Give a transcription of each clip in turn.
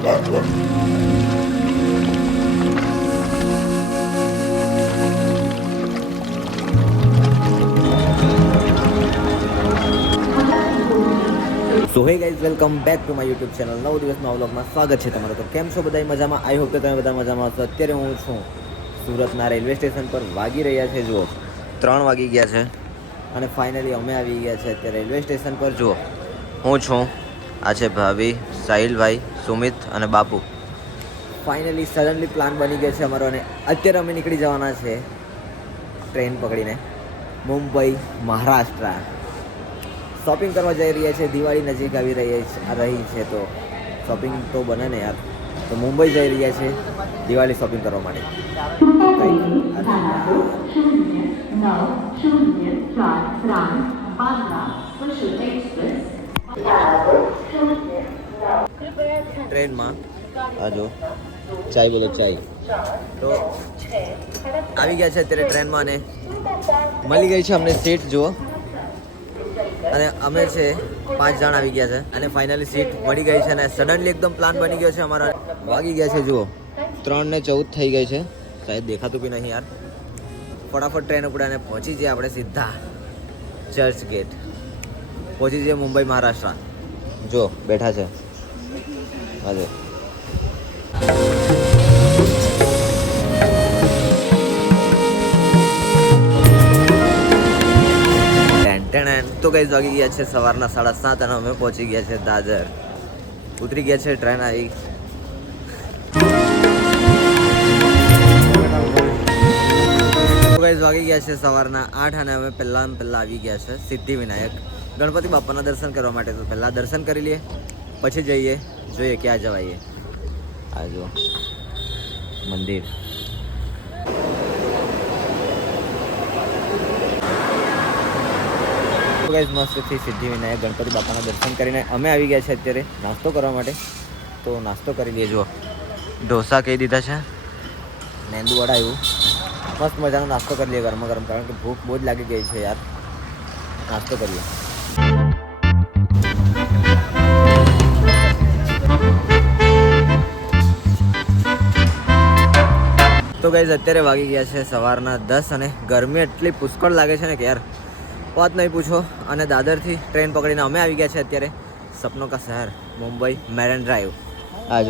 So hey guys welcome back to my YouTube channel નવ દિવસના વ્લોગમાં સ્વાગત છે તમારું. તો કેમ છો બધા મજામાં? આઈ હોપ કે તમે બધા મજામાં હશો. અત્યારે હું છું સુરતના રેલવે સ્ટેશન પર. વાગી રહ્યા છે, જુઓ. ત્રણ વાગી ગયા છે. અને ફાઇનલી અમે આવી ગયા છે અત્યારે રેલવે સ્ટેશન પર. જુઓ. હું છું. આ છે ભાભી, સાહિલભાઈ. સુમિત અને બાપુ. ફાઇનલી સડનલી પ્લાન બની ગયો છે અમારો અને અત્યારે અમે નીકળી જવાના છે ટ્રેન પકડીને મુંબઈ મહારાષ્ટ્ર. શોપિંગ કરવા જઈ રહ્યા છે દિવાળી નજીક આવી રહી રહી છે તો શોપિંગ તો બને ને યાર. તો મુંબઈ જઈ રહ્યા છે દિવાળી શોપિંગ કરવા માટે. કંઈક ટ્રેનમાં આ ચાય બોલો ચાય. તો આવી ગયા છે અત્યારે ટ્રેનમાં અને મળી ગઈ છે અમને સીટ, જુઓ. અને અમે છે પાંચ જણ આવી ગયા છે અને ફાઇનલી સીટ મળી ગઈ છે અને સડનલી એકદમ પ્લાન બની ગયો છે અમારા. વાગી ગયા છે, જુઓ. ત્રણ ને ચૌદ થઈ ગઈ છે. સાહેબ, દેખાતું બી નહીં યાર. ફટાફટ ટ્રેન ઉપડે અને પહોંચી જઈએ આપણે સીધા ચર્ચ ગેટ પહોંચી જઈએ મુંબઈ મહારાષ્ટ્ર. જો બેઠા છે. આજે તો કઈ વાગી ગયા છે સવારના સાડા સાત અને અમે પહોંચી ગયા છે દાદર. ઉતરી ગયા છે ટ્રેન આવી. ગાઈઝ વાગી ગયા છે સવારના આઠ અને અમે પહેલા પહેલા આવી ગયા છે સિદ્ધિ વિનાયક ગણપતિ બાપાના દર્શન કરવા માટે, તો પહેલા દર્શન કરી લઈએ. પછી જઈએ, જોઈએ ક્યાં જવાઈએ. આ જો મંદિર. મસ્તથી સિદ્ધિ વિનાયક ગણપતિ બાપાના દર્શન કરીને અમે આવી ગયા છે અત્યારે નાસ્તો કરવા માટે. તો નાસ્તો કરી લઈએ, જુઓ. ઢોસા કહી દીધા છે. મેંદુ વડા મસ્ત મજાનો નાસ્તો કરી લઈએ ગરમા ગરમ, કારણ કે ભૂખ બહુ જ લાગી ગઈ છે યાર. નાસ્તો કરીએ. તો ગાઈઝ અત્યારે વાગી ગયા છે સવારના દસ અને ગરમી એટલી પુષ્કળ લાગે છે ને કે યાર, વાત નહીં પૂછો. અને દાદરથી ટ્રેન પકડીને અમે આવી ગયા છે અત્યારે સપનો કા શહેર, મુંબઈ મેરન ડ્રાઈવ આ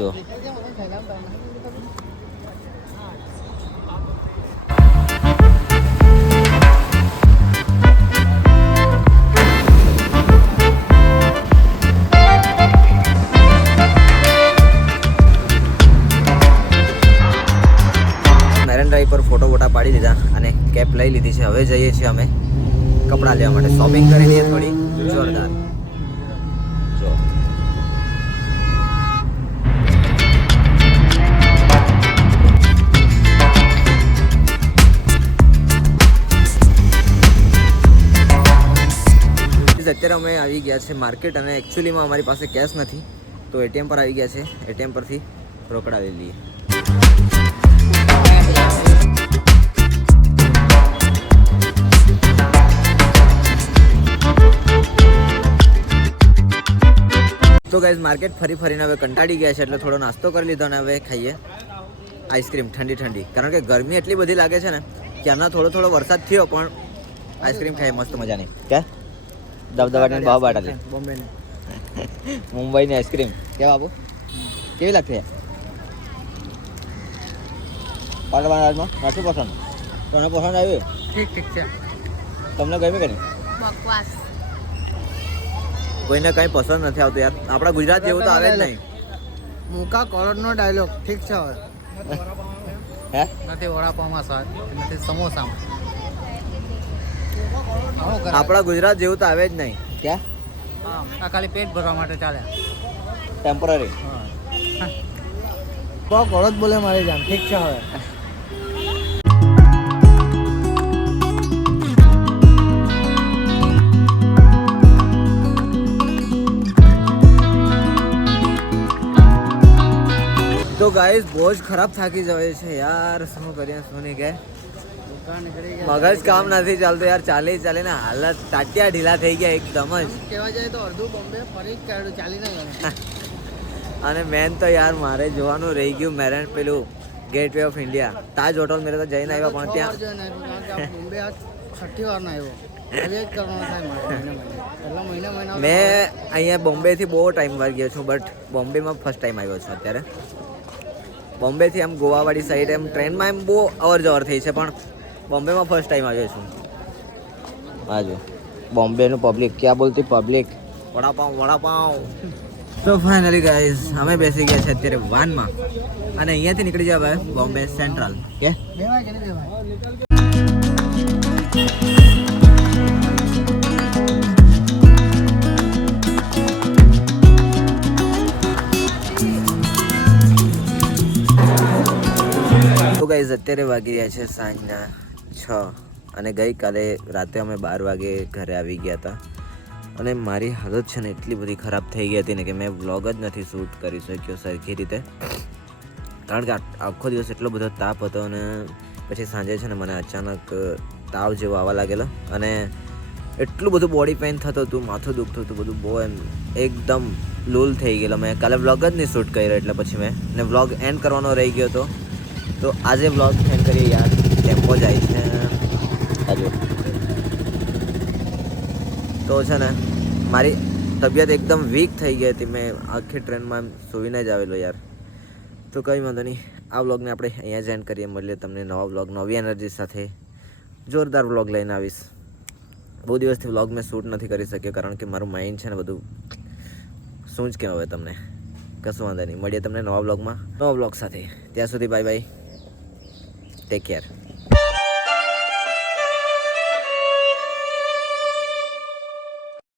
ડ્રાઈવ પર ફોટો ફોટા પાડી દીધા અને કેપ લઈ લીધી છે. હવે જઈએ છીએ અમે કપડાં લેવા માટે. શોપિંગ કરી લઈએ થોડી. જોરદાર. અત્યારે અમે આવી ગયા છે માર્કેટ અને એકચ્યુઅલીમાં અમારી પાસે કેશ નથી. તો એટીએમ પર આવી ગયા છે. એટીએમ પરથી રોકડા લઈ લઈએ. તો ગાઈઝ માર્કેટ ફરી ફરીને હવે કંટાળી ગયા છે એટલે થોડો નાસ્તો કરી લીધો ને હવે ખાઈએ આઈસ્ક્રીમ ઠંડી ઠંડી. કારણ કે ગરમી એટલી બધી લાગે છે ને ક્યારના થોડો થોડો વરસાદ થયો પણ આઈસ્ક્રીમ ખાઈ મસ્ત મજાની. કે? દબદબાની ભાવ બાટા બોમ્બે મુંબઈની આઈસ્ક્રીમ કેવા બાબુ? કેવી લાગતી પાટવાના રાજમાં? નથી પસંદ? તને પસંદ આવ્યું? ઠીક ઠીક છે. તમને ગમી કે નહીં? બકવાસ. કોઈને કંઈ પસંદ નથી આવતું યાર. આપણા ગુજરાત જેવું તો આવે જ નહીં. મુકા કરોડનો ડાયલોગ ઠીક છે હવે. હે? નથી વડાપાવમાં સ્વાદ નથી સમોસામાં. આપણા ગુજરાત જેવું તો આવે જ નહીં. ક્યાં? હા, આ ખાલી પેટ ભરવા માટે ચાલે ટેમ્પરરી બહુ કરોડ બોલે મારી જામ ઠીક છે હવે. તો ગાઈસ બહુ જ ખરાબ થાકી જવાય છે યાર. શું કરીએ શું નહીં કે? દુકાન નીકળી ગયા. મગજ કામ નથી ચાલતું યાર. ચાલી ચાલીને હાલત તાટિયા ઢીલા થઈ ગયા એકદમ જ. કહેવા જાય તો અડધું બોમ્બે ફરી કાઢ્યું ચાલી નહીં અને મેન તો યાર મારે જોવાનું રહી ગયું મેરેન પેલું gateway of India Taj hotel મેરે તો જઈને આવ્યા પણ ત્યાં બોમ્બે છઠ્ઠી વાર ના આવ્યો મેં અહીંયા બોમ્બેથી બહુ ટાઈમ વાર ગયો છું બટ બોમ્બેમાં ફર્સ્ટ ટાઈમ આવ્યો છું અત્યારે. બોમ્બેથી આમ ગોવાવાળી સાઈડ એમ ટ્રેનમાં એમ બહુ અવર જવર થઈ છે, પણ બોમ્બેમાં ફર્સ્ટ ટાઈમ આવ્યો છું. હાજો બોમ્બેનું પબ્લિક ક્યાં બોલતી પબ્લિક વડાપાઉં વડાપાઉં. તો ફાઇનલી ગાઈઝ અમે બેસી ગયા છે અત્યારે વાનમાં. અને અહીંયાથી નીકળી જાય બોમ્બે સેન્ટ્રલ કે? ગાઈઝ અત્યારે વાગી રહ્યા છે સાંજના છ અને ગઈકાલે રાતે અમે બાર વાગે ઘરે આવી ગયા હતા. અને મારી હાલત છે ને એટલી બધી ખરાબ થઈ ગઈ હતી ને કે મેં વ્લોગ જ નથી શૂટ કરી શક્યો સરખી રીતે. કારણ કે આખો દિવસ એટલો બધો તાપ હતો અને પછી સાંજે છે ને મને અચાનક તાવ જેવો આવવા લાગેલો. અને એટલું બધું બોડી પેઇન થતું હતું, માથું દુખતું હતું, બધું બહુ એમ એકદમ લૂલ થઈ ગયેલો. મેં કાલે વ્લોગ જ નહીં શૂટ કર્યો એટલે પછી મેં. ને વ્લોગ એન્ડ કરવાનો રહી ગયો હતો તો આજે વ્લોગ એન્ડ કરીએ યાર. ટેમ્પો જાય છે. હજુ તો છે ને મારી તબિયત એકદમ વીક થઈ ગઈ હતી. મેં આખી ટ્રેનમાં સુવીને જ આવેલો યાર. તો કંઈ વાંધો નહીં. આ વ્લોગને આપણે અહીંયા જ એન્ડ કરીએ. મળીએ તમને નવા વ્લોગ નવી એનર્જી સાથે. જોરદાર વ્લોગ લઈને આવીશ. બહુ દિવસથી વ્લોગ મેં શૂટ નથી કરી શક્યો કારણ કે મારું માઇન્ડ છે ને બધું શું જ કહેવાય તમને. કશું વાંધો નહીં. મળીએ તમને નવા વ્લોગમાં નવા વ્લોગ સાથે. ત્યાં સુધી બાય બાય ટેક કેર